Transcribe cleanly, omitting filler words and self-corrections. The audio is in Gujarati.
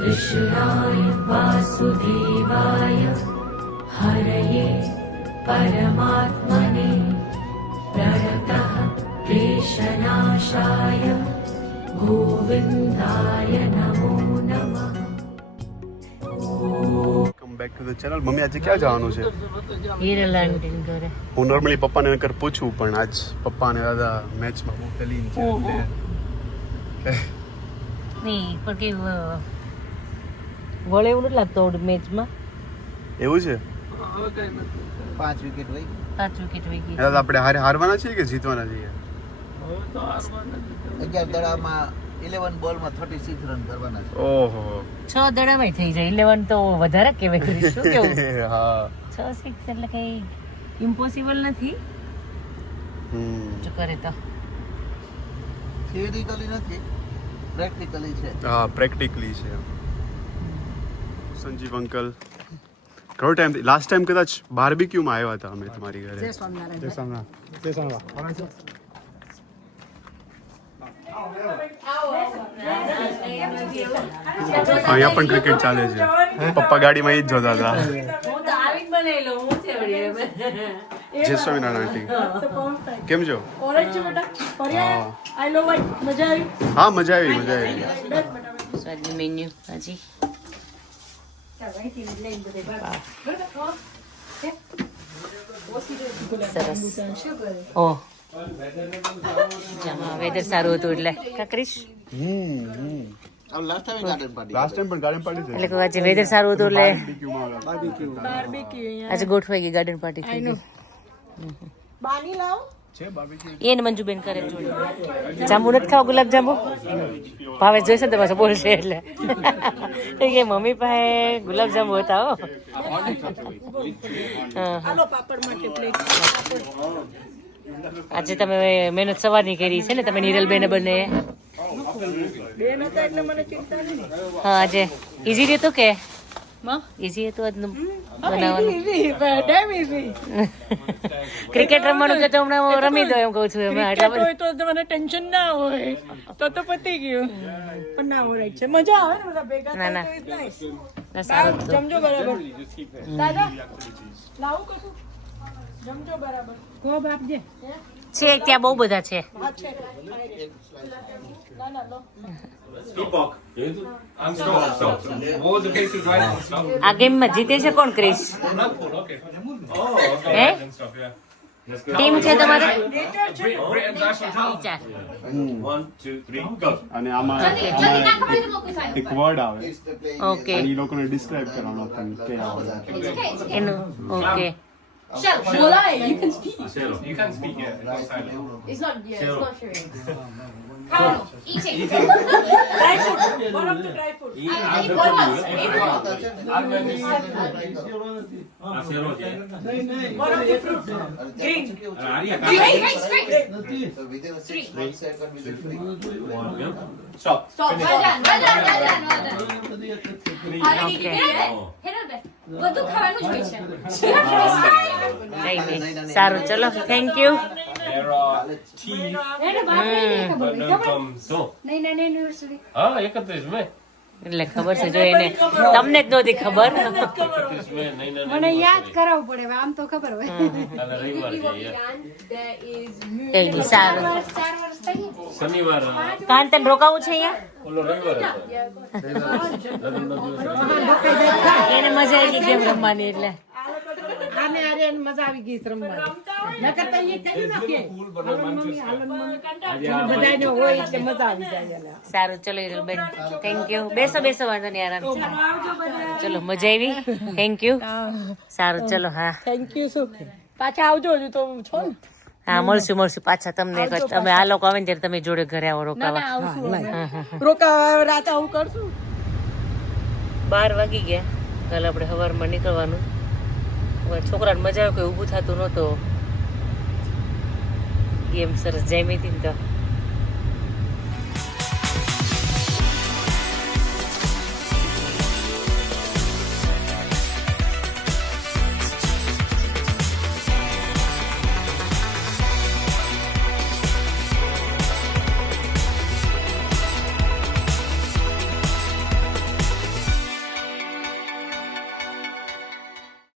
कृष्णाय वासुदेवाय हरये परमात्मने प्रणतः क्लेशनाशाय गोविन्दाय नमो नमः। Welcome back to the channel. Mummy આજે ક્યાં જવાનું છે? હીરાલાલ ઘરે. હું નોર્મલી પપ્પાને નકર પૂછું, પણ આજ પપ્પાને દાદા મેચમાં મોકલી છે નહીં પણ કે વળે એવું નથી લાગતું મેચમાં. એવું છે? 5 વિકેટ વહી દાદા આપણે હારવાના છીએ કે જીતવાના છીએ? 11 દડામાં 11 બોલમાં 36 રન કરવાના છે. ઓહો 6 દડામાં થઈ જાય. 11 તો વધારે કહેવાય. કરી શું કેવું? હા 6 6 એટલે કઈ ઇમ્પોસિબલ નથી. જો કરે તો થિયરિકલી નથી, પ્રેક્ટિકલી છે. હા પ્રેક્ટિકલી છે. સંજીવ અંકલ ઘણો ટાઈમ લાસ્ટ ટાઈમ કદાચ બાર્બીક્યુમાં આવ્યા હતા અમે તમારી ઘરે. અહીંયા પણ ક્રિકેટ ચાલે છે. પપ્પા ગાડીમાં એ જ જોતા હતા. જય સ્વામિનારાયણ આંટી, કેમ છો? હા મજા આવી. સ્વાદનું મેન્યુ હાજી. સરસ. ઓહ જમા વેધર સારું હતું એટલે કાકરીશ લાસ્ટ ટાઈમ ગાર્ડન પાર્ટી પણ ગાર્ડન પાર્ટી છે. એટલે આજે વેધર સારું હતું એટલે બાર્બીક્યુ આજે ગોઠવાઈ ગઈ ગાર્ડન પાર્ટી થઈ ગઈ. બાની લાવ છે બાર્બીક્યુ. એને મંજુબેન કરે જોડે. જાંબુ નથી ખાવા? ગુલાબ જાંબુ ભાવે જોઈશે ને પાછું બોલશે એટલે કે મમ્મી પાસે ગુલાબ જાંબુ હતા. હો હાલો પાપડ માટે પ્લેટ. આજે તમે મહેનત સવારની કરી છે ને તમે નીરલબેન બંને? બેન હતા એટલે મને ચિંતા નહીં. હા આજે ઈઝી રહ્યું કે ઈઝી હતું આજનું બનાવવાનું? ક્રિકેટ રમવાનું કે તો હમણાં રમી દો એમ કહું છું. હોય તો મને ટેન્શન ના હોય તો પતી ગયું. પણ ના હોય છે, મજા આવે ને બધા ભેગા ના, ના. થાય તો it's nice. ના સારું હતું. જમજો બરાબર. દાદા લાવું કશું? જમજો બરાબર. કો બાપજે. છે ત્યાં બહુ બધા છે. હા છે. ના ના લો. Speedball. I'm stop. What was the basic right and stuff? આ ગેમમાં જીતે છે કોણ? ક્રિશ Okay. Oh, okay. હે And stuff, yeah. Let's go. Team છે તમારે? Britain's national talent. ચાર. 1, 2, 3, go. અને આમાં એક વર્ડ આવે ઓકે અને એ લોકોને ડિસ્ક્રાઇબ કરવાનો તમે કે આવે. એનું okay. You can speak. You can speak, yeah. It's not silent. It's not. Yeah, it's not sharing. Eating. Dry food. One of the dry food. One of the fruit. Green. Straight. So within 6 months I can visit free. Stop. Stop. Well done. Okay. બધું ખાવાનું જ હોય છે. નહીં નહીં સારું ચલો thank you. There are teeth, but no thumbs. So. નહીં. Ah, 31 May. એટલે ખબર છે જો એને તમને જ નહોતી ખબર. 31 May, 9. મને યાદ કરાવવું પડે હવે, આમ તો ખબર હોય. કાલે રવિવાર છે, yeah. There is કઈ નહીં સારું. 4 વર્ષ થઈ. શનિવાર કાંતન રોકાવું છે અહીંયા? ઓલો રવિવાર હતો. એને મજા આવી ગઈ ગેમ રમવાની એટલે આને આરે મજા આવી ગઈ રમવાની. નકર તો એ કહી નાખે બધાને હોય એટલે મજા આવી જાય એને. સારું ચલો હિરલબેન થેન્ક યુ. બેસો વાંધો નહીં આરામ. ચલો મજા આવી થેન્ક યુ. સારું ચલો હા થેન્ક યુ શું પાછા આવજો હજુ તો છો ને. હા મળશું પાછા તમને. તમે આ લોકો આવે ને ત્યારે તમે જોડે ઘરે આવો ના રોકાવા. ના આવશું. રોકા રાત આવું કરશું. 12 વાગી ગયા. કાલે આપણે સવારમાં નીકળવાનું. છોકરાને મજા આવે કોઈ ઊભું થતું નહોતું. ગેમ સરસ જામી હતી ને તો